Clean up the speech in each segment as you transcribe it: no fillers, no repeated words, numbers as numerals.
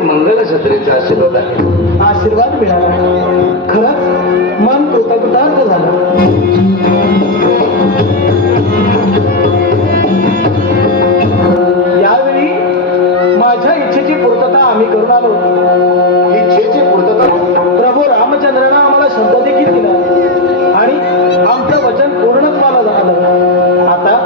आणि मंगलछत्रीचा आशीर्वाद आहे. आशीर्वाद मिळाला. खरंच मन कृतकृतार्थ झालं. यावेळी माझ्या इच्छेची पूर्तता आम्ही करून आलो. इच्छेची पूर्तता प्रभू रामचंद्रानं आम्हाला शब्द देखील दिला आणि आमचं वचन पूर्णत्वाला झालं. आता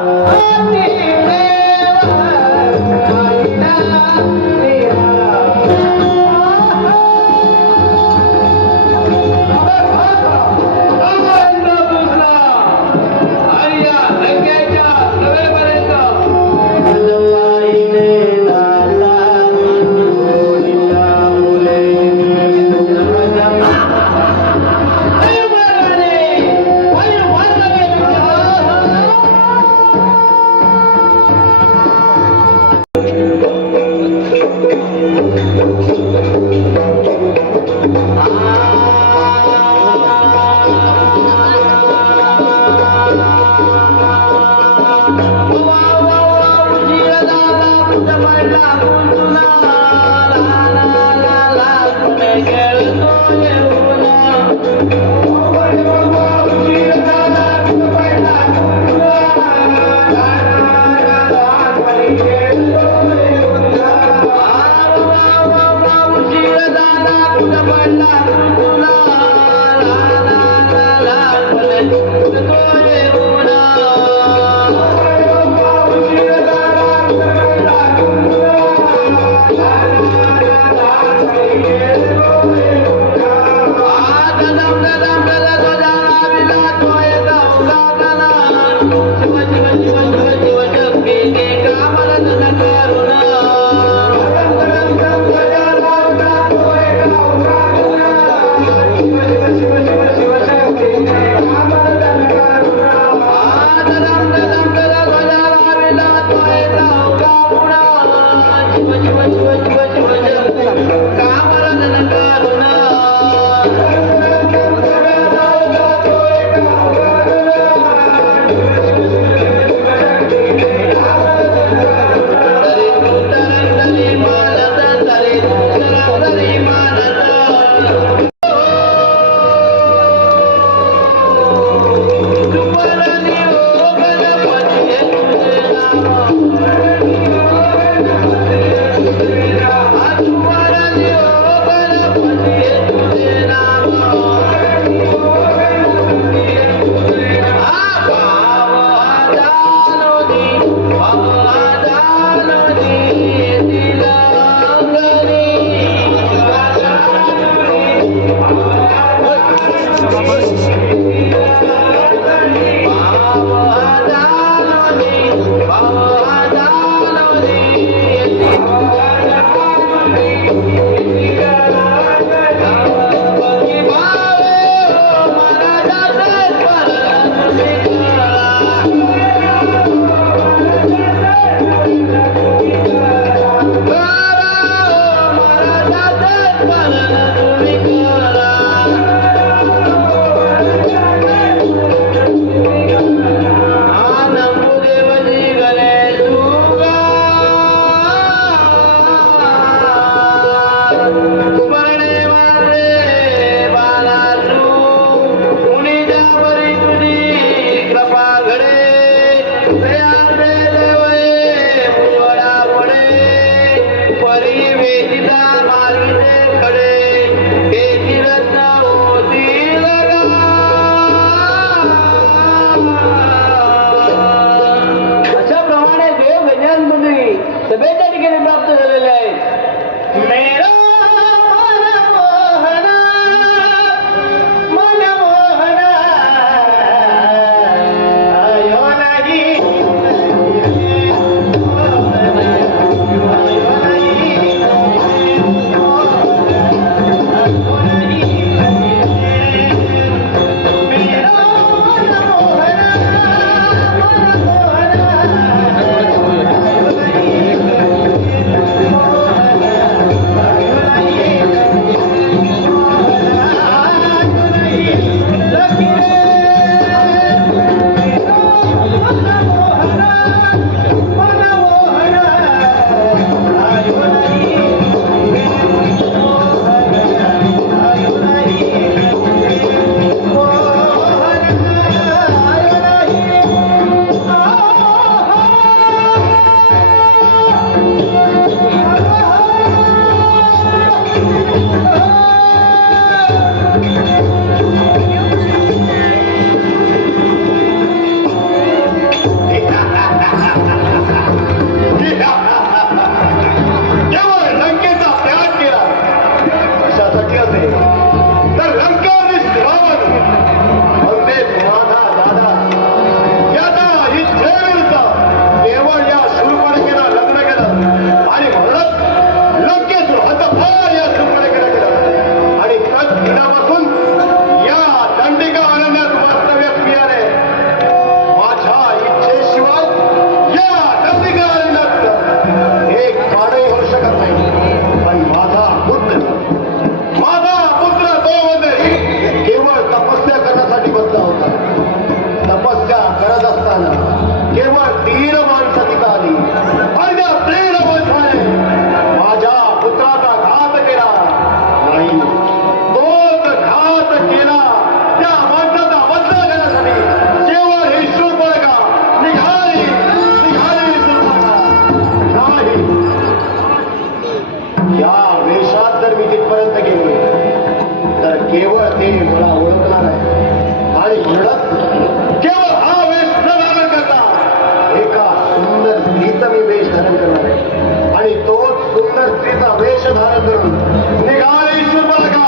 केवळ ते मला ओळखणार आहे आणि म्हणूनच केवळ हा वेश न धारण करता एका सुंदर स्त्रीचा मी वेश धारण करणार आहे आणि तोच सुंदर स्त्रीचा वेश धारण करून निघाले ईश्वर बाळगा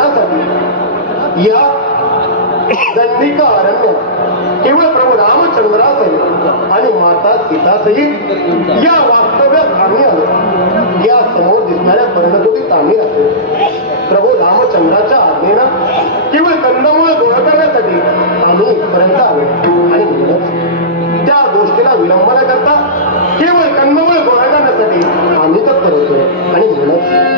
यासाठी या दंडिका अरण्य केवळ प्रभू रामचंद्रासहित आणि माता सीतासहित या वास्तव्यात आम्ही आलो या समोर दिसणाऱ्या पर्णकुटीत आम्ही राहतो प्रभू रामचंद्राच्या आज्ञेनं केवळ कंदमुळे गोळा करण्यासाठी आम्ही इथपर्यंत आलो आणि म्हणूनच त्या गोष्टीला विलंब न करता केवळ कंदमुळे गोळा करण्यासाठी आम्ही तत्पर होतो आणि म्हणूनच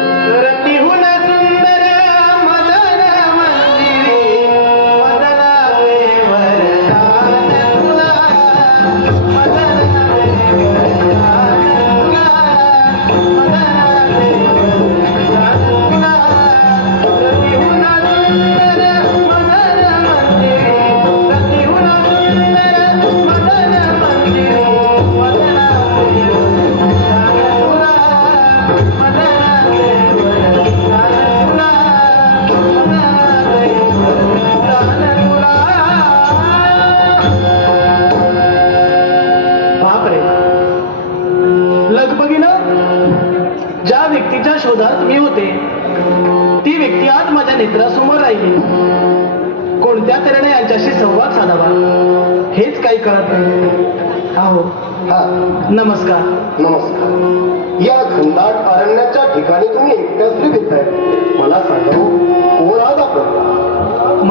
ज्या व्यक्तीच्या शोधात मी होते ती व्यक्ती आज माझ्या नेत्रासमोर राहिली कोणत्या तऱ्हेने यांच्याशी संवाद साधावा हेच काही कळत नाही अहो नमस्कार नमस्कार या घनदाट अरण्याच्या ठिकाणी तुम्ही एकट्याच दिसताय मला सांगा कोण आहात आपण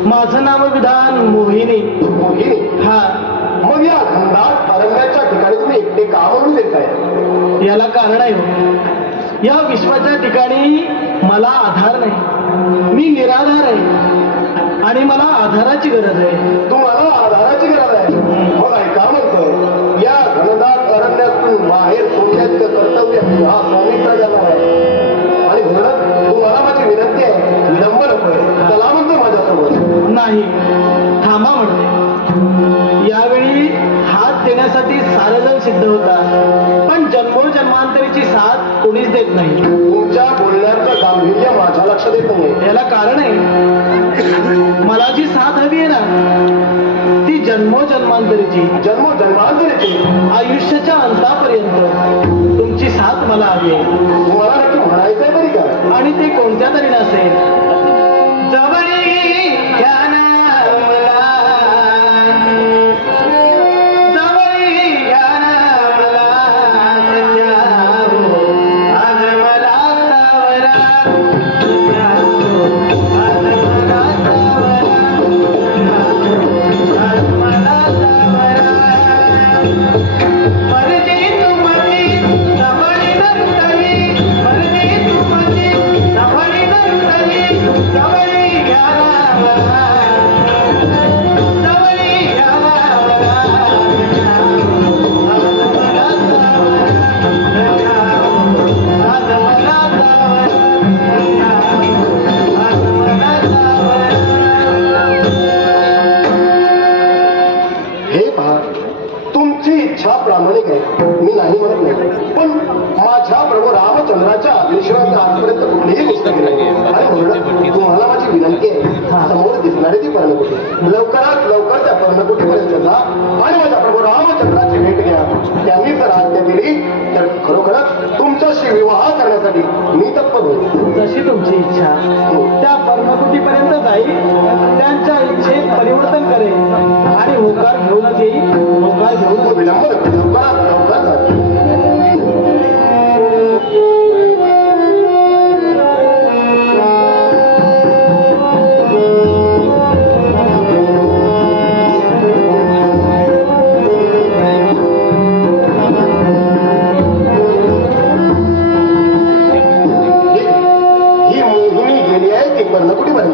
माझं नामविधान मोहिनी मोहिनी हा मग या घनदाट अरण्याच्या ठिकाणी तुम्ही एकटे का म्हणून देताय याला कारण आहे हो. या विश्वाच्या ठिकाणी मला आधार नाही मी निराधार आहे आणि मला आधाराची गरज आहे तुम्हाला आधाराची गरज आहे मग ऐका म्हणतो या घनदाट अरण्यातून बाहेर सोडण्याचं कर्तव्य हा स्वामित्र जाणार आहे आणि म्हणून तुम्हाला माझी विनंती आहे विलंब नकोय चला म्हणतो माझ्यासोबत नाही थांबा म्हणते यावेळी हात देण्यासाठी सारेजण सिद्ध होता पण जन्मोजन्मांतरीची साथ कोणीच देत नाही तुमच्या बोलण्याचं गांभीर्य माझ्या लक्षात येत नाही याला कारण आहे मला जी साथ हवी आहे ना ती जन्मोजन्मांतरीची आयुष्याच्या अंतापर्यंत तुमची साथ मला हवी आहे तुम्हाला नक्की म्हणायचंय तरी काय आणि ते कोणत्या तरी नसेल जवळी घ्या ना मला प्रामाणिक आहे मी नाही म्हणत नाही पण माझ्या प्रभू रामचंद्राच्या आदेशाने आजपर्यंत कुठलीही गोष्ट केली आणि म्हणून तुम्हाला माझी विनंती आहे समोर दिसणारी ती पर्णकुटी लवकरात लवकर त्या पर्णकुटीपर्यंत जा आणि माझ्या प्रभू रामचंद्राची भेट घ्या त्यांनी जर आज्ञा दिली तर खरोखरच तुमच्याशी विवाह करण्यासाठी मी तत्पर होईल जशी तुमची इच्छा त्या पर्णकुटीपर्यंत जाईल त्यांच्या इच्छेत परिवर्तन करेल आणि होकार घेऊनच येईल होकार घेऊन विलंब लवकरात लवकर जा पर्णकुटीपर्यंत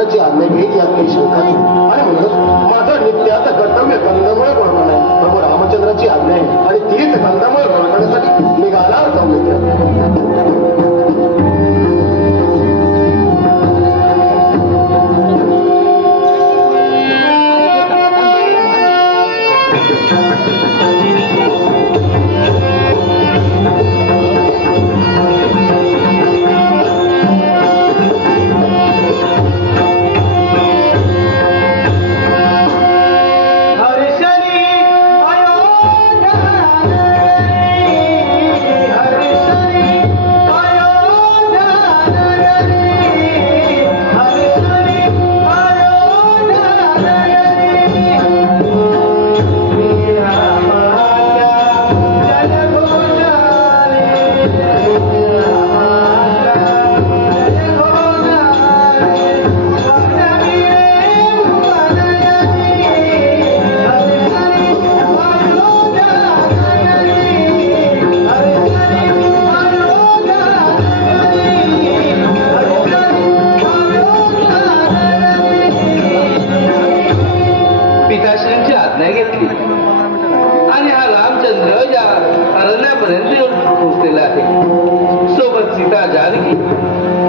रामचंद्राची आज्ञा घेईन यात काही शंका नाही. आणि म्हणून माझं नित्याचं कर्तव्य कंदमुळे ओळखणं आहे. प्रभू रामचंद्राची आज्ञा आहे आणि तीच कंदमुळे ओळखण्यासाठी निघाला सौमित्र. पिताश्रींची आज्ञा घेतली आणि हा रामचंद्र या अरण्यापर्यंत येऊन पोहोचलेला आहे. सोबत सीता, जानकी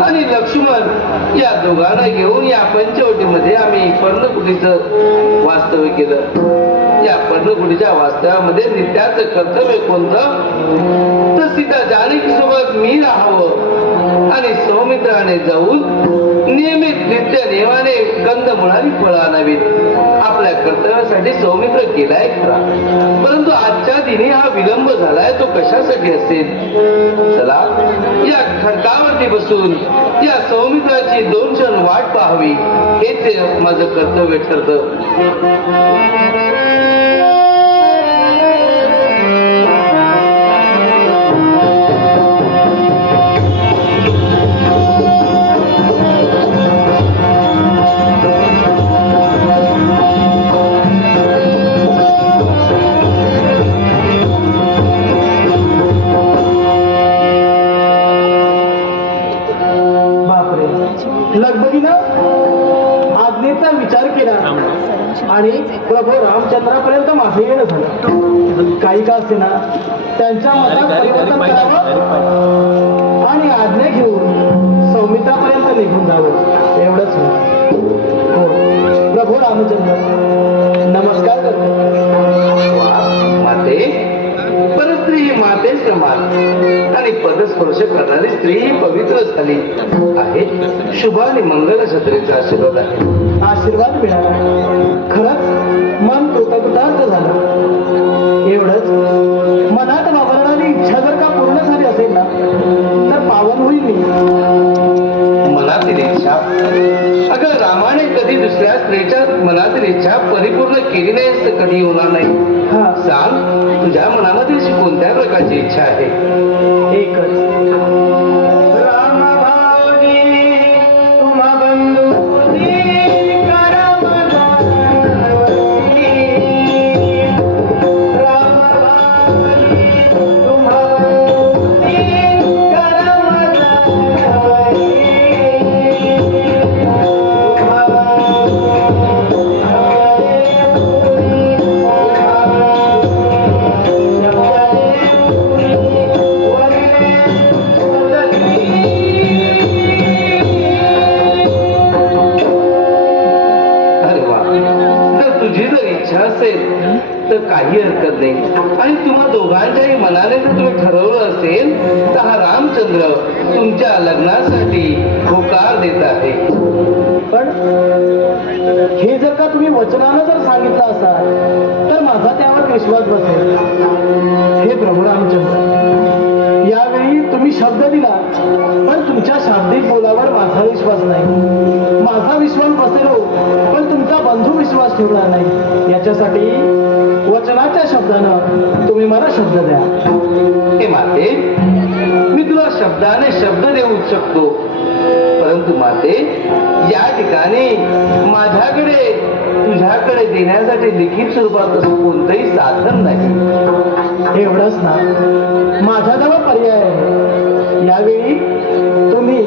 आणि लक्ष्मण या दोघांना घेऊन या पंचवटीमध्ये आम्ही पर्णकुटीचं वास्तव्य केलं. या पर्णकुटीच्या वास्तव्यामध्ये नित्याचं कर्तव्य कोणतं तर सीता जानकी सोबत मी राहावं आणि सौमित्राने जाऊन नियमित नित्य नियमाने कंदमुळारी फळं आणावीत. आपल्या कर्तव्यासाठी सौमित्र केलाय खरा, परंतु आजच्या दिनी हा विलंब झालाय तो कशासाठी असेल. चला या खडकावरती बसून या सौमित्राची 2 क्षण वाट पाहावी हेच माझं कर्तव्य ठरतं. लगबगीनं आज्ञेचा विचार केला आणि प्रभू रामचंद्रापर्यंत माझं येणं झालं. काही का असे ना त्यांच्या मतात परिवर्तन करावं आणि आज्ञा घेऊन सौमित्रापर्यंत निघून जावं एवढंच हो. प्रभू रामचंद्र नमस्कार करतो. माते परस्त्री ही माते समान आणि पदस्पर्श करणारी स्त्री ही पवित्र झाली आहे. शुभ आणि मंगल छत्रीचा आशीर्वाद आहे. आशीर्वाद मिळाला खरंच मन कृतकृतार्थ झालं. एवढंच मनात वावरणारी इच्छा जर का पूर्ण झाली असेल ना तर पावन होईल मी. मनातील इच्छा अगं रामाने कधी दुसऱ्या स्त्रीच्या मनातील इच्छा परिपूर्ण केली नाहीस तर कधी होणार नाही. हा सांग तुझ्या मनामध्ये अशी कोणत्या प्रकारची इच्छा आहे. एकच राम भाऊजी तुम्हा बंधू तर काही हरकत नाही. आणि तुम्हा दोघांच्याही मनाने जर तुम्ही ठरवलं असेल तर हा रामचंद्र तुमच्या लग्नासाठी होकार देत आहे. पण हे जर का तुम्ही वचनानं जर सांगितलं असाल तर माझा त्यावर विश्वास बसेल. हे प्रभू रामचंद्र यावेळी तुम्ही शब्द दिला पण तुमच्या शाब्दिक बोलावर माझा विश्वास नाही. माझा विश्वास बसेल हो पण तुमचा बंधू विश्वास ठेवणार नाही. याच्यासाठी वचनाच्या शब्दानं तुम्ही मला शब्द द्या. हे माते मी तुला शब्दाने शब्द देऊ शकतो परंतु माते या ठिकाणी माझ्याकडे तुझ्याकडे देण्यासाठी लिखित स्वरूपात कोणतंही साधन नाही. एवढंच ना माझ्याजवळ पर्याय आहे. यावेळी तुम्ही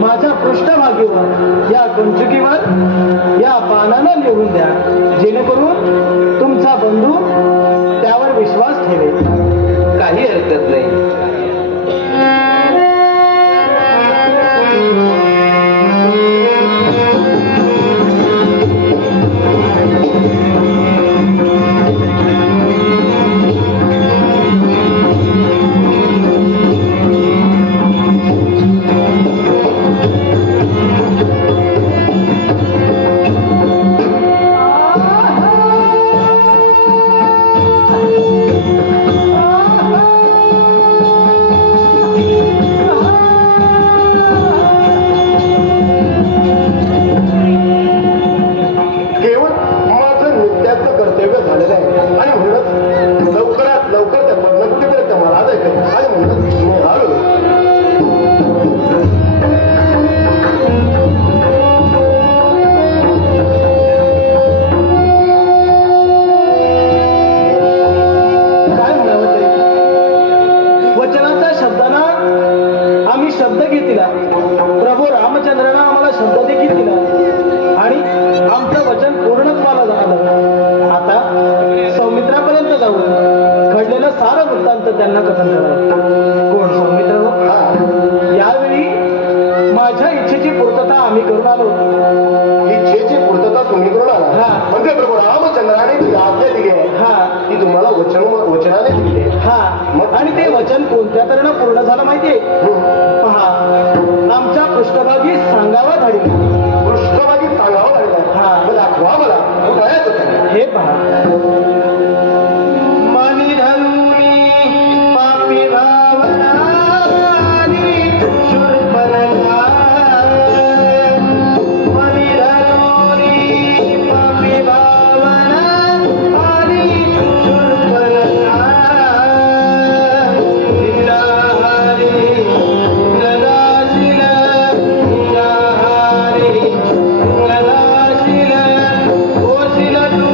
माझ्या पृष्ठभागीवर या कंचुकीवर या पानानं लिहून द्या, जेणेकरून तुमचा बंधू त्यावर विश्वास ठेवेल. काही हरकत नाही. केवळ माझं नित्याचं कर्तव्य झालेलं आहे आणि म्हणूनच लवकरात लवकर त्या पडणं कुठेतरी मला जायचं आणि म्हणूनच मी आलो. काय म्हणावं ते? वचनाच्या शब्दांना आम्ही शब्द घेतला, प्रभू रामचंद्रानं आम्हाला शब्द देखील दिला आणि आमचं वचन पूर्णत्वाला झालं. आता सौमित्रापर्यंत जाऊन घडलेलं सारं वृत्तांत त्यांना कथन करावं. कोण सौमित्र हो? यावेळी माझ्या इच्छेची पूर्तता आम्ही करून आलो. इच्छेची पूर्तता तुम्ही करून आला हा. म्हणजे प्रभू रामचंद्राने जी आज्ञा दिली आहे हा ती तुम्हाला वचनाने दिली आहे. हा आणि ते वचन कोणत्या तऱ्हेनं पूर्ण झालं माहितीये? पहा, आमच्या पृष्ठभागी सांगावा धाडी पृष्ठभागी सांगावं लागलं. हा. मग दाखवा मला कुठं आहे तो? हे पहा, मनी धरुनी पापी भावना शूर्पणखा. मनी धरुनी पापी भावना शूर्पणखा. निराहारी गदाशील निराहारी गदाशील ओशील तू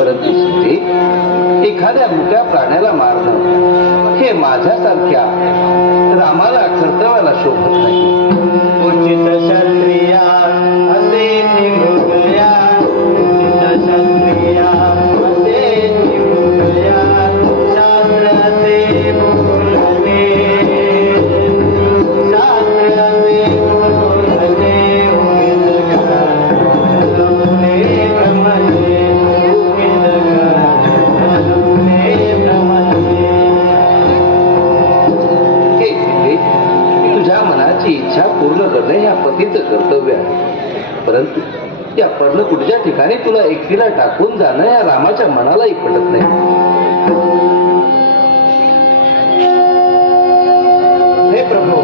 परंतु सीते, एखाद्या मुक्या प्राण्याला मारणं हे माझ्यासारख्या रामाला कर्तव्याला शोभत नाही. उचित क्षत्रिया असे निघूया, उचित क्षत्रिया असे निघूया, शास्त्र ते बोलणे, शास्त्र ते बोलणे, उगीच घडवणे भ्रमणे, उगीच घडवणे भ्रमणे. हे सीते, तुझ्या मनाची इच्छा पूर्ण करणे हे पतीचं कर्तव्य आहे. परंतु या पर्णकुटीच्या ठिकाणी तुला एकटीला टाकून जाणं या रामाच्या मनालाही पटत नाही. हे प्रभू,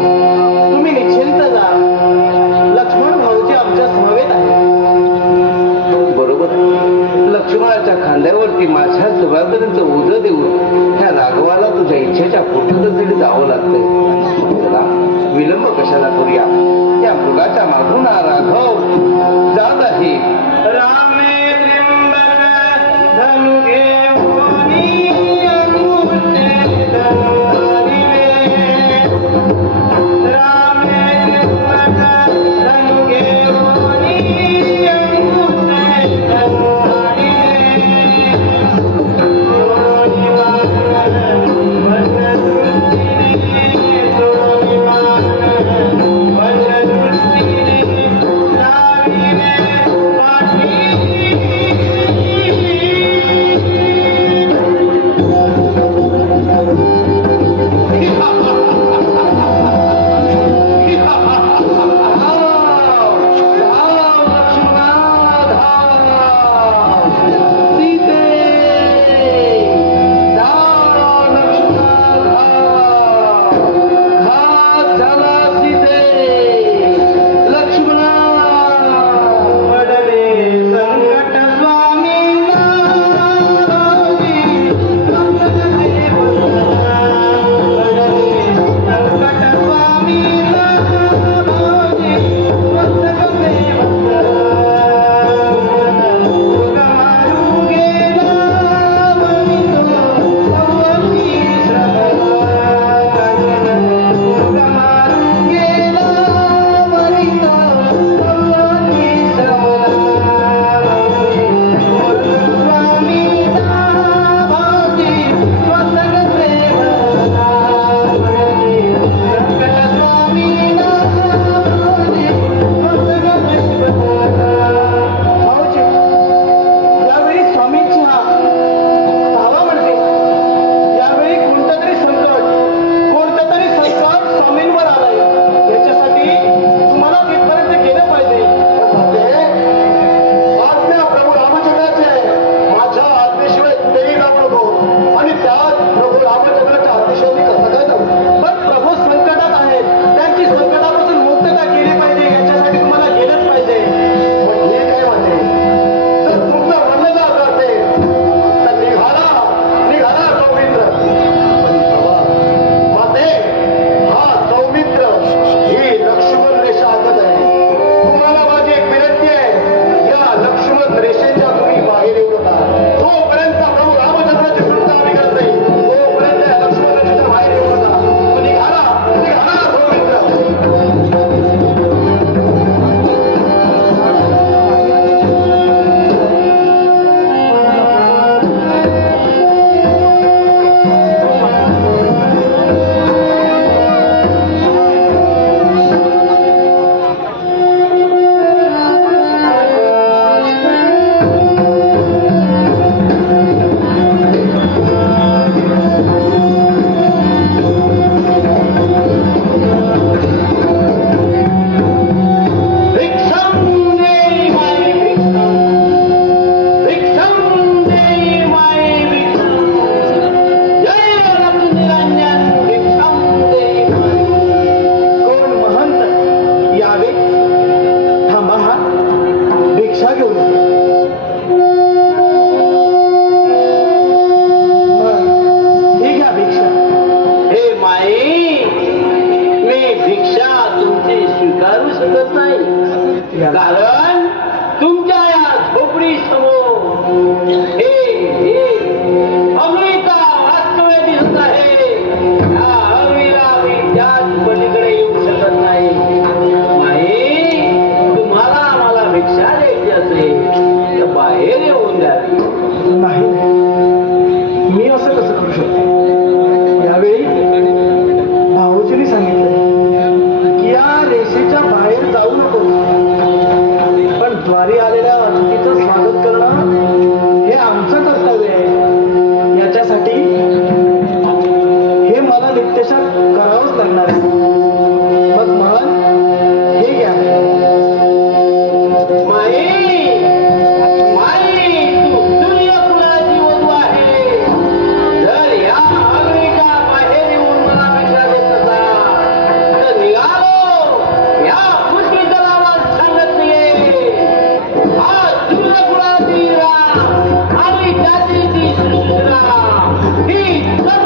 तुम्ही निश्चिंत जा. लक्ष्मण भाऊजी आमच्या समवेत आहे. बरोबर आहे. लक्ष्मणाच्या खांद्यावरती माझ्या जबाबदारीचं ओझं देऊन ह्या राघवाला तुझ्या इच्छेच्या पोटातच तरी जावं लागतंय. चला, विलंब कशाला करूया. या मृगाच्या मागून हा राघव जात आहे. रामे त्र्यंबक धनु घेऊनी अंगुष्ठे धरिले. रामे त्र्यंबक धनु घेऊनी अंगुष्ठे धरिले. सोनी मान वन दृष्टीने, सोनी मान वन दृष्टीने, नाविले स्वामी